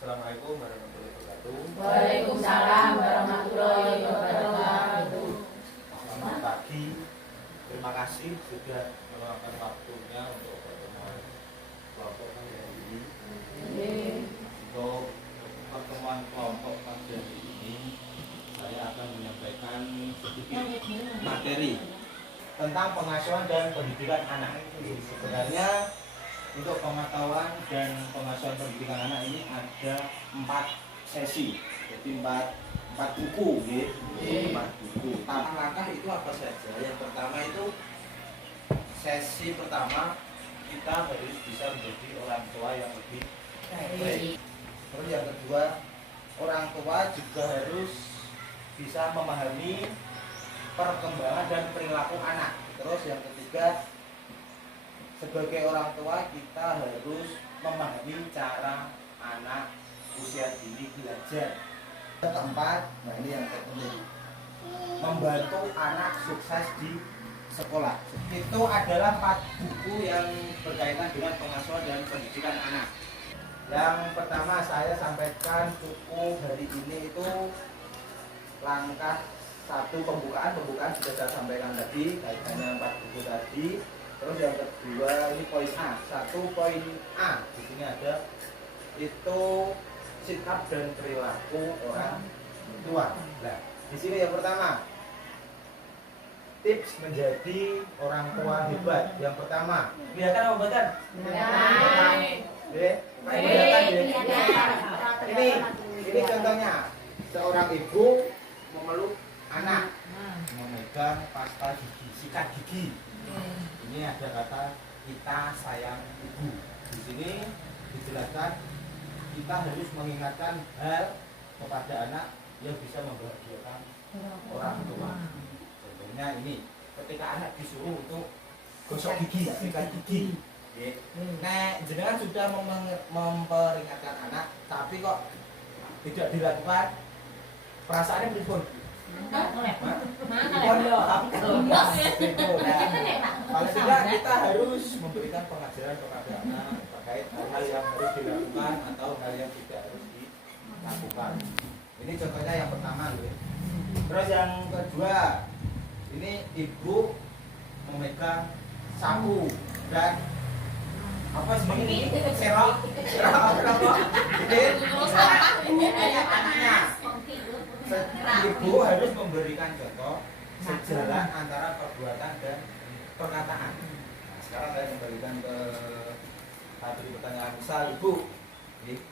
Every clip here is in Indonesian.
Assalamualaikum warahmatullahi wabarakatuh. Waalaikumsalam warahmatullahi wabarakatuh. Selamat pagi. Terima kasih sudah meluangkan waktunya untuk pertemuan kelompok pagi hari ini. Untuk pertemuan kelompok pagi hari ini, saya akan menyampaikan sedikit materi tentang pengasuhan dan pendidikan anak. Sebenarnya untuk pengetahuan dan pengasuhan pendidikan anak ini ada 4 sesi, jadi 4 buku, gitu. 4 buku. Langkah itu apa saja? Yang pertama itu sesi pertama kita harus bisa menjadi orang tua yang lebih baik. Terus yang kedua, orang tua juga harus bisa memahami perkembangan dan perilaku anak. Terus yang ketiga, sebagai orang tua kita harus memahami cara anak usia dini belajar. Yang keempat, nah ini yang terpenting, membantu anak sukses di sekolah. Itu adalah 4 buku yang berkaitan dengan pengasuhan dan pendidikan anak. Yang pertama saya sampaikan buku hari ini itu langkah 1 pembukaan sudah saya sampaikan tadi, kaitannya 4 buku tadi. Terus yang kedua ini poin A, 1 poin A di sini ada itu sikap dan perilaku orang tua. Nah, di sini yang pertama tips menjadi orang tua hebat. Yang pertama, kelihatan apa bukan? Ini contohnya seorang ibu memeluk anak, memegang pasta gigi, sikat gigi. Ini ada kata kita sayang ibu. Di sini dijelaskan kita harus mengingatkan hal kepada anak yang bisa membahagiakan orang tua. Contohnya ini, ketika anak disuruh untuk gosok gigi, sikat gigi. Nah, jenengan sudah memperingatkan anak, tapi kok tidak dilakukan, perasaannya berikut. Paling tidak kita harus memberikan pengajaran kepada anak terkait hal yang harus dilakukan atau hal yang tidak harus dilakukan. Ini contohnya yang pertama, gitu. Terus yang kedua, ini ibu memegang sapu dan apa sih ini? Serok apa? Ini anaknya. Ibu harus memberikan contoh sejalan antara perbuatan dan perkataan. Nah, sekarang saya kembalikan ke tadi pertanyaan. Misal ibu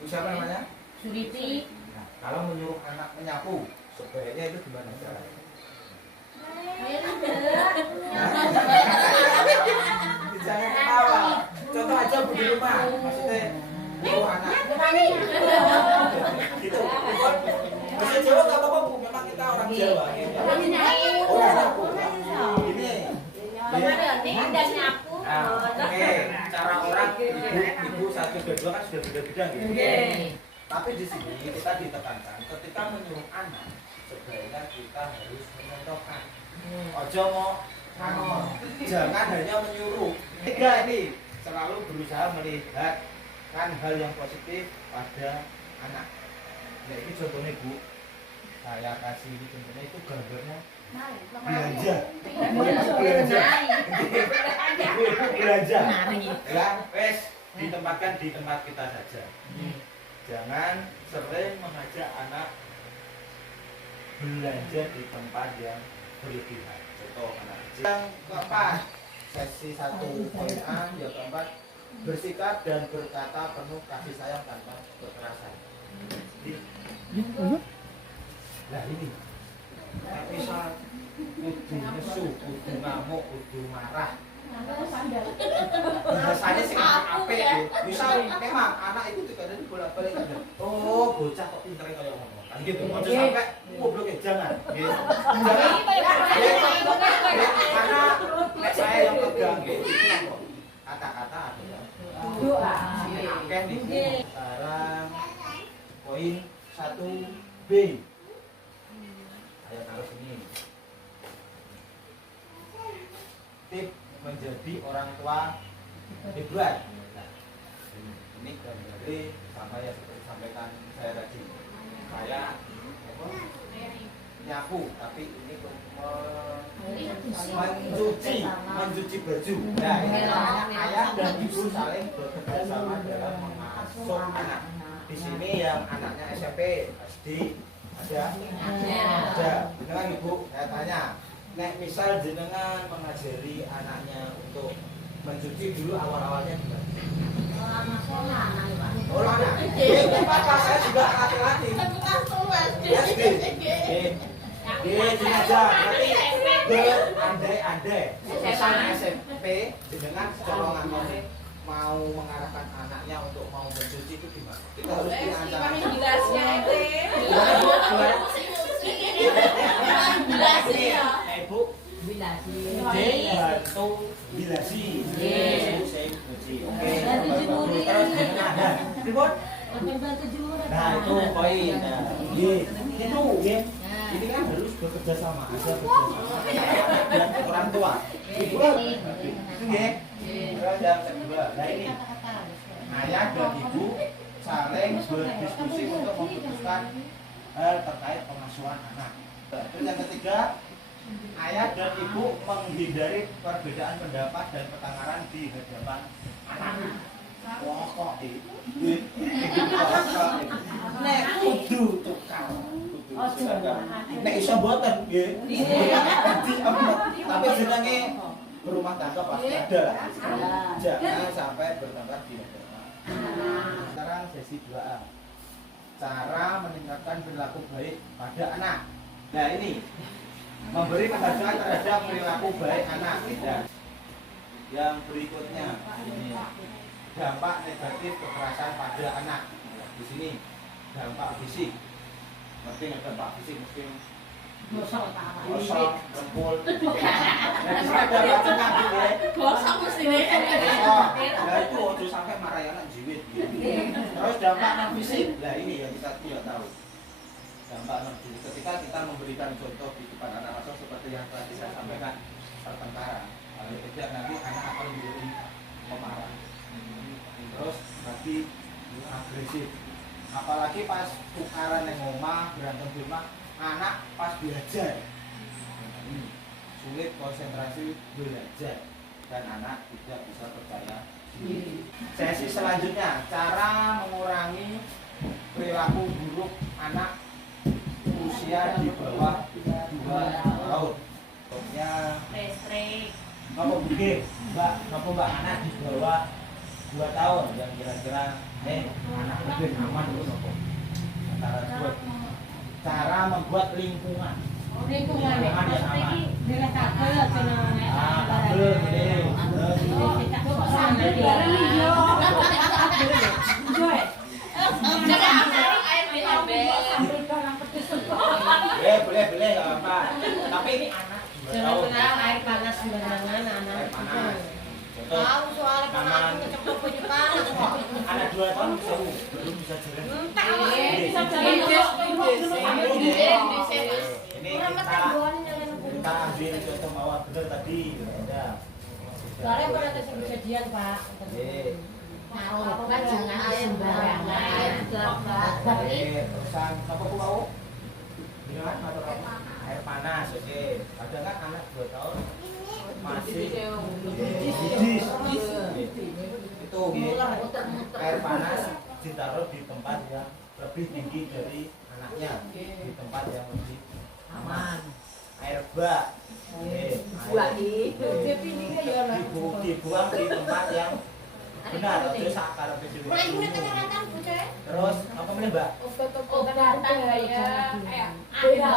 siapa namanya? Suriti. Nah, kalau menyuruh anak menyapu, sebaiknya itu gimana caranya? Jangan ketawa. Contoh aja bu di rumah, maksudnya menyuruh anak. Gitu. Bahasa Jawa nggak apa-apa bu, memang kita orang Jawa. Oke, cara orang ibu 1, 2 kan sudah beda-beda gitu. Tapi di sini kita ditekankan ketika menyuruh anak sebaiknya kita harus mencontohkan. Ojo mau jangan hanya menyuruh. Tiga ini selalu berusaha melihat kan hal yang positif pada anak. Nah ini contohnya bu, saya kasih ini contohnya itu gambarnya belanja, belanja, ya wes ditempatkan di tempat kita saja. Jangan sering mengajak anak belanja di tempat yang berlebihan. Contoh anak kecil. Yang keempat, sesi 1 poin A. Yang keempat, bersikap dan berkata penuh kasih sayang tanpa kekerasan. Nah ini episode kudu nesu, kudu ngamuk, kudu marah. Bahasanya sing apik ya. Misal memang anak itu tidak ada di bolak-balik aja. Oh, bocah kok pintere kaya ngomong. Kan gitu. Aja sampai goblok jangan. Gitu. Jangan. Karena nek saya yang pegang gitu. Kata-kata adalah doa. Akeh nih. Sekarang poin 1B. Ayo taruh sini. Tip menjadi orang tua hebat. Nah, ini gambarnya sama ya seperti sampaikan saya tadi. Saya apa? Nyapu, tapi ini untuk mencuci baju. Nah, ini namanya ayah dan ibu saling bekerja sama dalam mengasuh anak. Di sini yang anaknya SMP, SD ada, dengan ibu saya tanya, nek misal jenengan mengajari anaknya untuk mencuci dulu awalnya gimana? Oh anak, apa saya juga laki-laki. SD, gini aja, nanti andai, misalnya SMP jenengan secara ngomong mau mengarahkan anaknya untuk mau mencuci itu gimana? Kita harus punya acara. Ibu bilasi. Oke. Terus ada. Nah itu poin. Itu ya. Ini kan harus bekerja sama, ada bekerja sama dan orang tua. Ibu itu ya. Terus yang kedua, nah ini ayah dan ibu saling berdiskusi untuk memutuskan hal terkait pengasuhan anak. Terus yang ketiga, ayah dan ibu menghindari perbedaan pendapat dan pertengkaran di hadapan anak. Wah kok ini? Nek kudu tukang. Nek iso mboten nggih. Tapi jenenge berumah tangga pasti ada lah. Jangan sampai bertengkar di hadapan. Sekarang sesi 2A. Cara meningkatkan perilaku baik pada anak. Nah ini memberi penghargaan terhadap perilaku baik anak. Dan yang berikutnya ini dampak negatif kekerasan pada anak. Di sini dampak fisik. Mesti dampak fisik mesti gosok, rempul. Jadi ada macam ya. Gosok mesti nih. Nah itu waktu sampai marah anak jiwit. Terus dampak non fisik. Nah ini yang kita tidak tahu. Dampak non fisik. Ketika kita memberikan contoh di depan anak langsung seperti yang tadi saya sampaikan pertengkaran. Kalau tidak nanti anak akan menjadi pemarah. Terus tadi agresif. Apalagi pas tukaran yang ngomah berantem di rumah, anak pas belajar sulit konsentrasi belajar dan anak tidak bisa percaya diri. Sesi selanjutnya, cara mengurangi perilaku buruk anak usia di bawah 2 tahun. Contohnya apa mungkin mbak anak di bawah 2 tahun yang kira-kira anak lebih aman itu nopo antara dua. Cara membuat lingkungan yang aman. Boleh nggak apa. Tapi ini anak 2 tahun. Air panas sembarangan anak. Air panas. Tahu soal Aman. kecemplung punya panas kok. Anak 2 tahun belum bisa jalan. Bisa jalan. Ini kita ambil contoh mawar bener tadi. Ya. Soalnya pernah kejadian Pak. Kalau kan jangan air sembarangan. Terusan apa aku mau? Bilang atau apa? Air panas, oke. Kadang kan anak 2 tahun masih bidis. Itu air panas ditaruh di tempat yang lebih tinggi dari anaknya, di tempat yang lebih aman. Air bak dibuang di tempat yang benar. Terus akar terus apa namanya mbak? Obat-obatan ya. Oh ya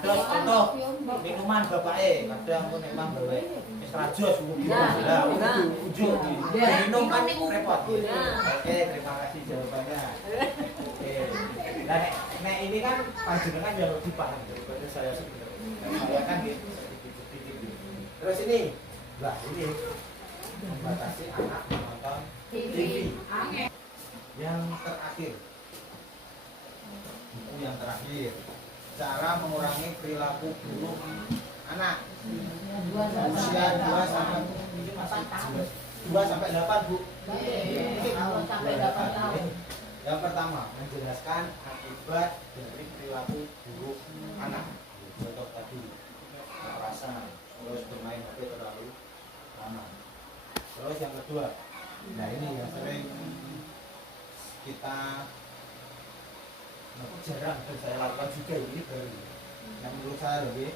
terus contoh minuman bapaknya kadang pun memang bawa rajos ujung minum kan repot. Oke, terima kasih jawabannya. Oke, nah ini kan panjenengan yang lebih paham daripada saya sebenarnya. Saya kan gitu sedikit. Terus ini lah ini membatasi anak menonton TV. Yang terakhir, buku yang terakhir, cara mengurangi perilaku buruk anak Usia usia 2 sampai 8 Bu. sampai 8 tahun. Yang pertama, menjelaskan akibat dari perilaku buruk anak. Contoh tadi kekerasan, terus bermain HP terlalu lama. Terus yang kedua, nah ini yang sering kita jarang dan saya lakukan juga ini baru. Yang menurut saya lebih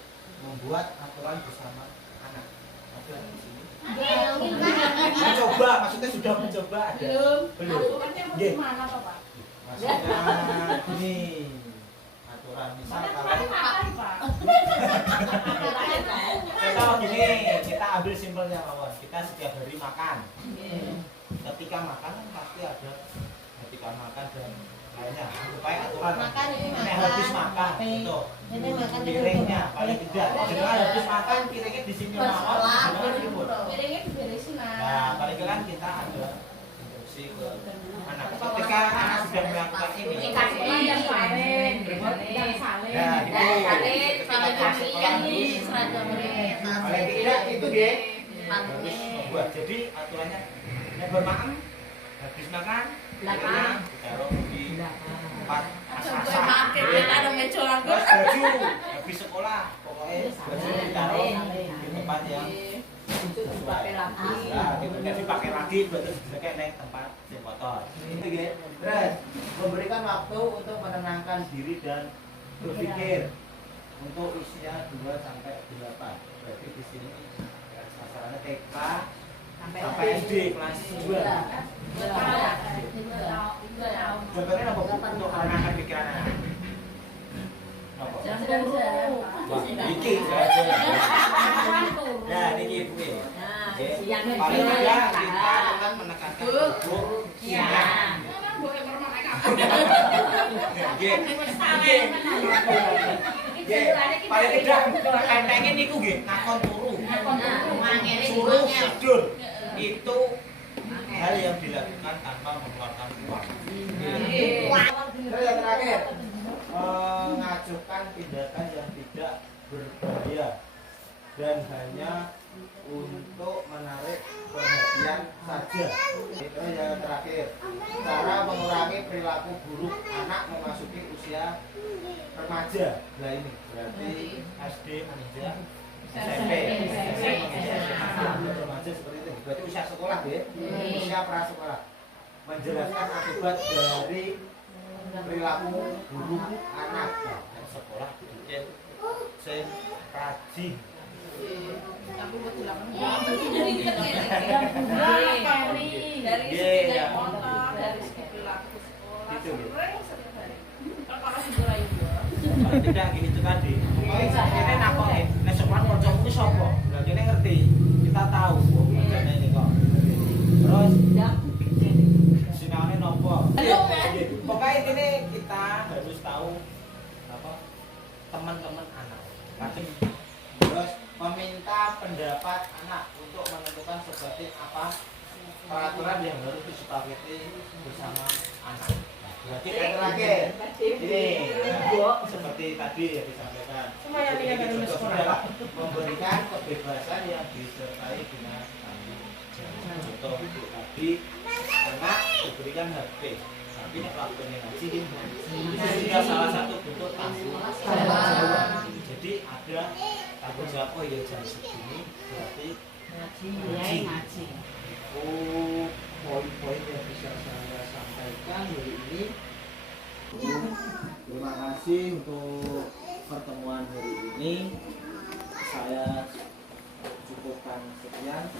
membuat aturan bersama anak. Ada di sini. Mencoba, maksudnya sudah mencoba ada. Belum. Nggih. Maksudnya gini. Aturan misal kalau gini, kita ambil simpelnya lawan. Kita setiap hari makan. Ketika makan pasti ada ketika makan dan lainnya. Supaya aturan Makan ini makan. habis makan itu Ini makan piringnya paling tidak. Jangan habis makan piringnya di sini mawon. Piringnya diberesin Nah, paling kan kita ada instruksi ke anak. Ketika anak sudah melakukan ini, yang salin, nah itu paling tidak itu dia harus membuat. Jadi aturannya lebar makan, habis makan, piringnya ditaruh di tempat asas. Terus baju habis sekolah, pokoknya baju ditaruh di tempat yang dipakai lagi. nah, gitu kan dipakai lagi terus dipakai naik tempat yang kotor. Itu ya. Terus memberikan waktu untuk menenangkan diri dan berpikir untuk usia 2 sampai 8. Berarti di sini sasarannya TK sampai SD kelas 2. Contohnya apa Bu? Untuk menenangkan pikiran anak. Apa? Iki saja. Nah, niki Bu. Paling tidak kita akan menekankan tubuh. Paling tidak entengnya niku nggih ngakon turu. Suruh tidur. Itu hal yang dilakukan tanpa mengeluarkan uang. Terus yang terakhir, mengajukan tindakan yang tidak berbahaya dan hanya untuk menarik perhatian saja. Itu yang terakhir, cara mengurangi perilaku buruk anak memasuki usia remaja. Nah ini berarti SD menginjak SMP, remaja seperti itu. Berarti usia sekolah ya, usia prasekolah. Menjelaskan akibat dari perilaku buruk anak. Nah, sekolah bikin sen rajin. Tidak gini itu tadi. Ini nakokin, nek sopan kancamu ki sapa? Lah kene ngerti. Kita tahu kancane ini kok. Terus sinaone nopo? Pokoknya ini kita harus tahu apa teman-teman anak. Kadang terus meminta pendapat anak untuk menentukan seperti apa peraturan yang harus disepakati bersama anak. Berarti yang terakhir ini seperti tadi yang disampaikan. Memberikan kebebasan yang disertai dengan tanggung jawab. Contoh untuk tadi anak diberikan HP, tapi waktunya ngaji itu juga salah satu bentuk tanggung jawab. Jadi ada tanggung jawab, oh ya jam segini berarti ngaji. Oh, poin-poin yang bisa saya sampaikan hari ini. Terima kasih untuk pertemuan hari ini. Saya cukupkan sekian.